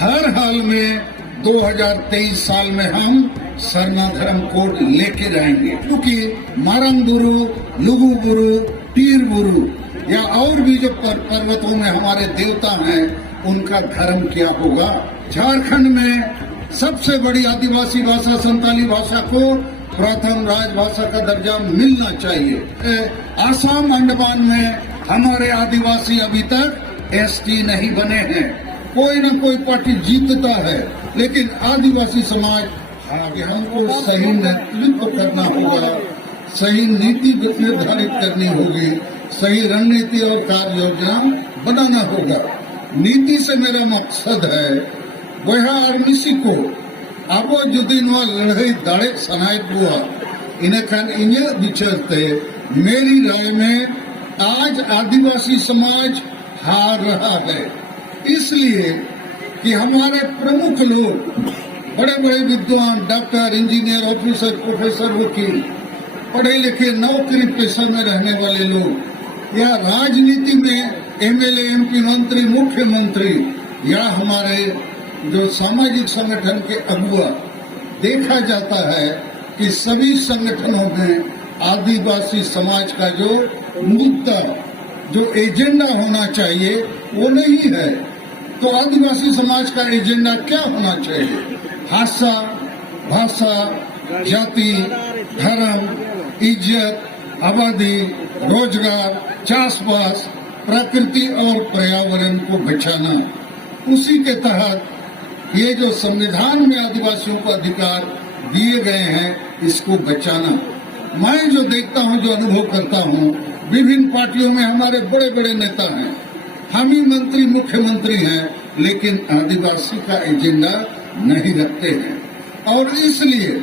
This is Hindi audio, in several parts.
हर हाल में 2023 साल में हम सरना धर्म कोड लेके जाएंगे, क्योंकि मारंग गुरु, लुगु गुरु, पीर गुरु या और भी जो पर्वतों में हमारे देवता हैं, उनका धर्म क्या होगा। झारखंड में सबसे बड़ी आदिवासी भाषा संताली भाषा को प्रथम राजभाषा का दर्जा मिलना चाहिए। आसाम अंडमान में हमारे आदिवासी अभी तक एसटी नहीं बने हैं। कोई न कोई पार्टी जीतता है, लेकिन आदिवासी समाज आगे हमको सही नेतृत्व करना होगा, सही नीति निर्धारित करनी होगी, सही रणनीति और कार्य योजना बनाना होगा। नीति से मेरा मकसद है वह आर्मिसी को अब जो दिन लड़ाई दाड़े सनायत हुआ इन्हें इन्हें विचरते मेरी राय में आज आदिवासी समाज हार रहा है, इसलिए कि हमारे प्रमुख लोग बड़े बड़े विद्वान, डॉक्टर, इंजीनियर, ऑफिसर, प्रोफेसर, वकील, पढ़े लिखे नौकरी पेशा में रहने वाले लोग या राजनीति में एमएलए, एमपी, मंत्री, मुख्यमंत्री या हमारे जो सामाजिक संगठन के अगुआ, देखा जाता है कि सभी संगठनों में आदिवासी समाज का जो मुद्दा, जो एजेंडा होना चाहिए वो नहीं है। तो आदिवासी समाज का एजेंडा क्या होना चाहिए? भाषा, जाति, धर्म, इज्जत, आबादी, रोजगार, चाषबास, प्रकृति और पर्यावरण को बचाना। उसी के तहत ये जो संविधान में आदिवासियों को अधिकार दिए गए हैं, इसको बचाना। मैं जो देखता हूँ, जो अनुभव करता हूँ, विभिन्न पार्टियों में हमारे बड़े बड़े नेता हैं, हम ही मंत्री, मुख्यमंत्री हैं, लेकिन आदिवासी का एजेंडा नहीं रखते हैं। और इसलिए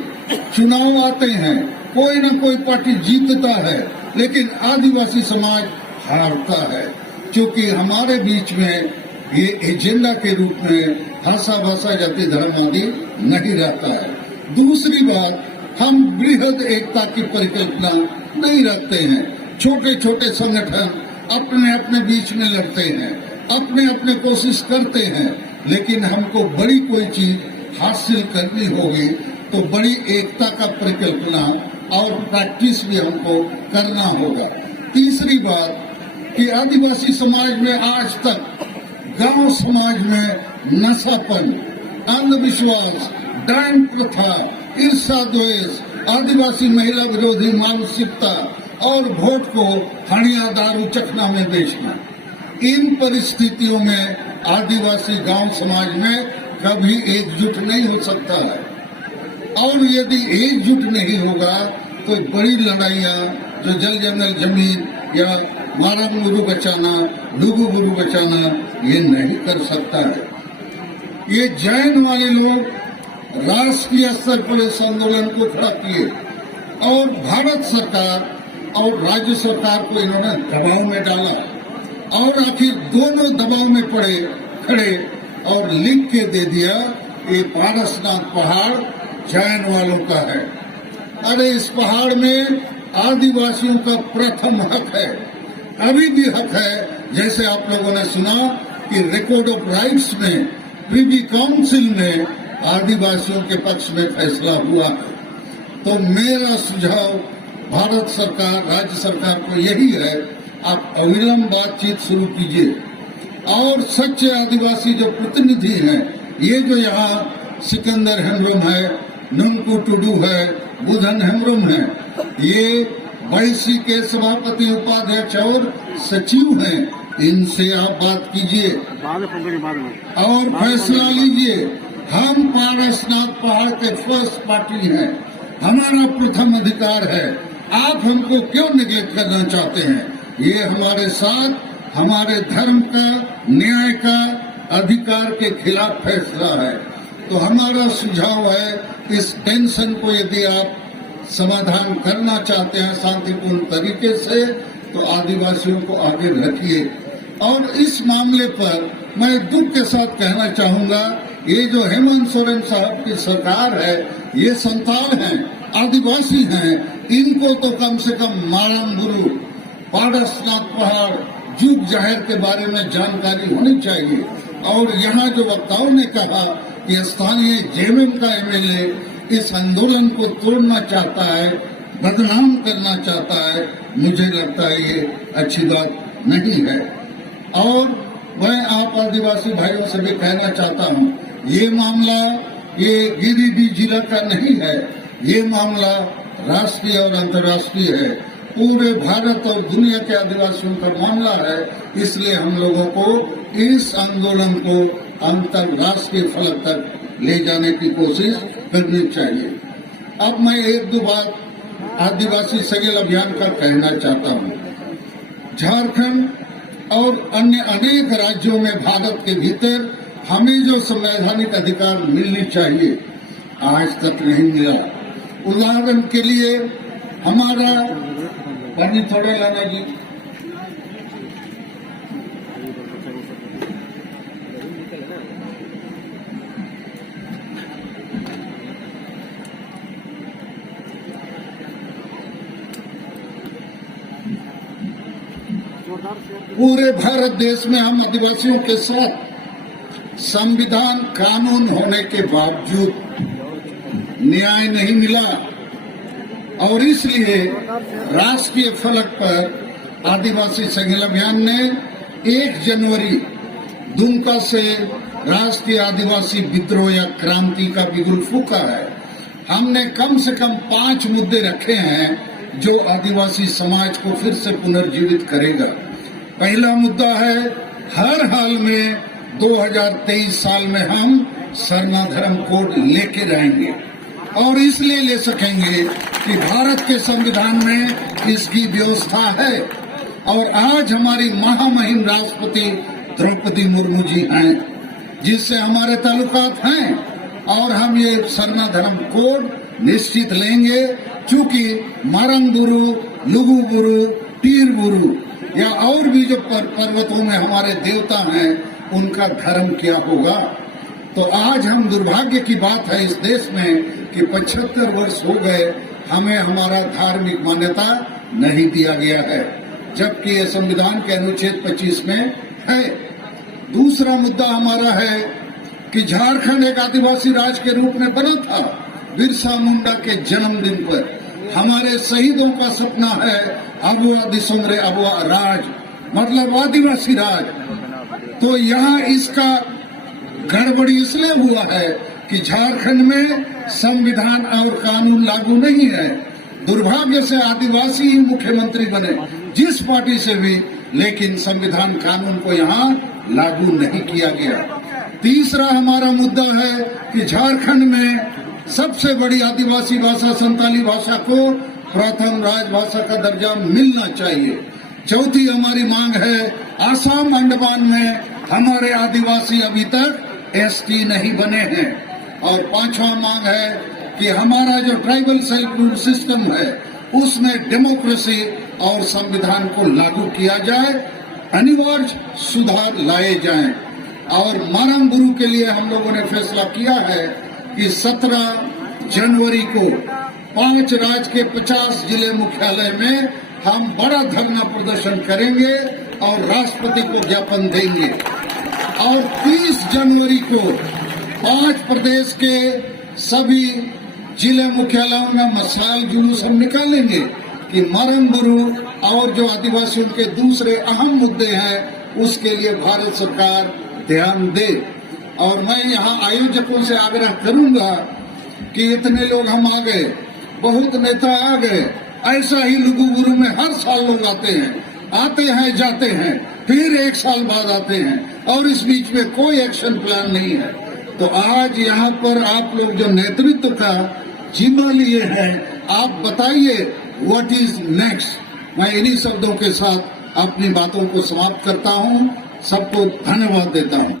चुनाव आते हैं, कोई न कोई पार्टी जीतता है, लेकिन आदिवासी समाज हारता है, क्योंकि हमारे बीच में ये एजेंडा के रूप में भाषा, जाति, धर्म आदि नहीं रहता है। दूसरी बात, हम बृहद एकता की परिकल्पना नहीं रखते हैं। छोटे छोटे संगठन अपने अपने बीच में लड़ते हैं, अपने अपने कोशिश करते हैं, लेकिन हमको बड़ी कोई चीज हासिल करनी होगी तो बड़ी एकता का परिकल्पना और प्रैक्टिस भी हमको करना होगा। तीसरी बात कि आदिवासी समाज में आज तक गांव समाज में नशापन, अंधविश्वास, डायन प्रथा, ईर्षा द्वेष, आदिवासी महिला विरोधी मानसिकता और वोट को हड़िया दारू चखना में बेचना, इन परिस्थितियों में आदिवासी गांव समाज में कभी एकजुट नहीं हो सकता है। और यदि एकजुट नहीं होगा तो बड़ी लड़ाइयाँ, जो जल जंगल जमीन या मारंग गुरु बचाना, लुगु गुरु बचाना, ये नहीं कर सकता है। ये जैन वाले लोग राष्ट्रीय स्तर पर इस आंदोलन को खड़ा किए और भारत सरकार और राज्य सरकार को इन्होंने दबाव में डाला और आखिर दोनों दबाव में पड़े खड़े और लिख के दे दिया ये पारसनाथ पहाड़ जैन वालों का है। अरे इस पहाड़ में आदिवासियों का प्रथम हक है, अभी भी हक है। जैसे आप लोगों ने सुना कि रिकॉर्ड ऑफ राइट्स में प्रिवी काउंसिल में आदिवासियों के पक्ष में फैसला हुआ। तो मेरा सुझाव भारत सरकार, राज्य सरकार को यही है, आप अविलंब बातचीत शुरू कीजिए और सच्चे आदिवासी जो प्रतिनिधि हैं, ये जो यहाँ सिकंदर हेम्ब्रोम है, नुनकू टुडू है, बुधन हेम्ब्रोम है, ये बाईसी के सभापति, उपाध्यक्ष और सचिव हैं, इनसे आप बात कीजिए और फैसला लीजिए। हम पारसनाथ पहाड़ के फर्स्ट पार्टी हैं, हमारा प्रथम अधिकार है, आप हमको क्यों निगलेक्ट करना चाहते हैं? ये हमारे साथ हमारे धर्म का, न्याय का, अधिकार के खिलाफ फैसला है। तो हमारा सुझाव है, इस टेंशन को यदि आप समाधान करना चाहते हैं शांतिपूर्ण तरीके से, तो आदिवासियों को आगे रखिए। और इस मामले पर मैं दुख के साथ कहना चाहूंगा, ये जो हेमंत सोरेन साहब की सरकार है, ये संतान हैं, आदिवासी हैं, इनको तो कम से कम मारंग गुरु, पारसनाथ पहाड़, जुग जाहिर के बारे में जानकारी होनी चाहिए। और यहाँ जो वक्ताओं ने कहा कि स्थानीय जेएमएम का एमएलए इस आंदोलन को तोड़ना चाहता है, बदनाम करना चाहता है, मुझे लगता है ये अच्छी बात नहीं है। और मैं आप आदिवासी भाइयों से भी कहना चाहता हूँ, ये मामला ये गिरिडीह जिला का नहीं है, ये मामला राष्ट्रीय और अंतर्राष्ट्रीय है, पूरे भारत और दुनिया के आदिवासियों का मामला है। इसलिए हम लोगों को इस आंदोलन को अंतर्राष्ट्रीय फलक तक ले जाने की कोशिश करनी चाहिए। अब मैं एक दो बात आदिवासी सगेल अभियान का कहना चाहता हूँ। झारखंड और अन्य अनेक राज्यों में भारत के भीतर हमें जो संवैधानिक अधिकार मिलनी चाहिए आज तक नहीं मिला। उदाहरण के लिए हमारा पानी थोड़ा लाना जी, पूरे भारत देश में हम आदिवासियों के साथ संविधान कानून होने के बावजूद न्याय नहीं मिला और इसलिए राष्ट्रीय फलक पर आदिवासी सगेल अभियान ने 1 जनवरी दुमका से राष्ट्रीय आदिवासी विद्रोह या क्रांति का बिगुल फूंका है। हमने कम से कम 5 मुद्दे रखे हैं जो आदिवासी समाज को फिर से पुनर्जीवित करेगा। पहला मुद्दा है, हर हाल में 2023 साल में हम सरना धर्म कोड लेके रहेंगे और इसलिए ले सकेंगे कि भारत के संविधान में इसकी व्यवस्था है और आज हमारी महामहिम राष्ट्रपति द्रौपदी मुर्मू जी हैं जिससे हमारे ताल्लुकात हैं और हम ये सरना धर्म कोड निश्चित लेंगे। चूंकि मारंगबुरु, लुगुबुरु, टीरबुरु या और भी जो पर्वतों में हमारे देवता हैं उनका धर्म क्या होगा। तो आज हम दुर्भाग्य की बात है इस देश में कि 75 वर्ष हो गए हमें हमारा धार्मिक मान्यता नहीं दिया गया है, जबकि ये संविधान के अनुच्छेद 25 में है। दूसरा मुद्दा हमारा है कि झारखंड एक आदिवासी राज्य के रूप में बना था बिरसा मुंडा के जन्मदिन पर। हमारे शहीदों का सपना है अबुआ दिसुमरे अबुआ राज, मतलब आदिवासी राज। तो यहाँ इसका गड़बड़ी इसलिए हुआ है कि झारखंड में संविधान और कानून लागू नहीं है। दुर्भाग्य से आदिवासी ही मुख्यमंत्री बने जिस पार्टी से भी, लेकिन संविधान कानून को यहाँ लागू नहीं किया गया। तीसरा हमारा मुद्दा है कि झारखंड में सबसे बड़ी आदिवासी भाषा संताली भाषा को प्रथम राजभाषा का दर्जा मिलना चाहिए। चौथी हमारी मांग है, आसाम अंडमान में हमारे आदिवासी अभी तक एसटी नहीं बने हैं। और पांचवा मांग है कि हमारा जो ट्राइबल सेल्फ रूल सिस्टम है उसमें डेमोक्रेसी और संविधान को लागू किया जाए, अनिवार्य सुधार लाए जाएं। और मारंगबुरु के लिए हम लोगों ने फैसला किया है कि 17 जनवरी को 5 राज्य के 50 जिले मुख्यालय में हम बड़ा धरना प्रदर्शन करेंगे और राष्ट्रपति को ज्ञापन देंगे। और 30 जनवरी को 5 प्रदेश के सभी जिले मुख्यालयों में मशाल जुलूस हम निकालेंगे कि मारंगबुरु और जो आदिवासियों के दूसरे अहम मुद्दे हैं उसके लिए भारत सरकार ध्यान दे। और मैं यहाँ आयोजकों से आग्रह करूंगा कि इतने लोग हम आ गए, बहुत नेता आ गए, ऐसा ही लुगुबुरु में हर साल लोग आते हैं जाते हैं, फिर 1 साल बाद आते हैं और इस बीच में कोई एक्शन प्लान नहीं है। तो आज यहाँ पर आप लोग जो नेतृत्व का जिम्मा लिए हैं, आप बताइए व्हाट इज नेक्स्ट। मैं इन्हीं शब्दों के साथ अपनी बातों को समाप्त करता हूँ। सबको धन्यवाद देता हूँ।